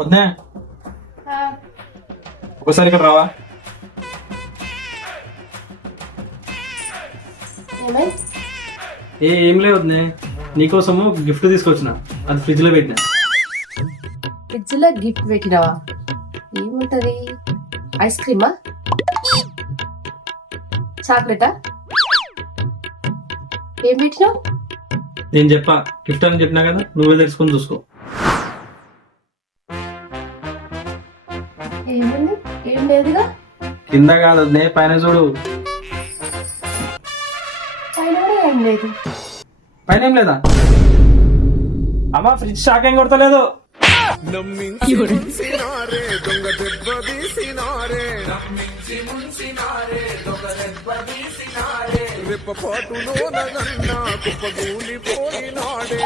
వద్దే ఒకసారి ఇక్కడ రావా? ఏం లేదు వద్దే, నీకోసము గిఫ్ట్ తీసుకొచ్చిన, అది ఫ్రిడ్జ్ లో పెట్టిన. ఫ్రిడ్జ్ లో గిఫ్ట్ పెట్టినావా? ఏముంటది? ఐస్ క్రీమా, చాక్లెటా? ఏం పెట్టినావు? నేను చెప్పా గిఫ్ట్ అని చెప్పినా కదా, నువ్వే తెలుసుకొని చూసుకో. ఏముంది? ఏం లేదుగా. కింద కాదు వద్దే, పైన చూడు. పైన కూడా ఏం లేదు. పైన ఏం లేదా? అమ్మా ఫ్రిడ్జ్ షాక్ ఏం కొడతలేదు. రెప్పపాటులో నగన్నా కుప్పగూలిపోయినాడే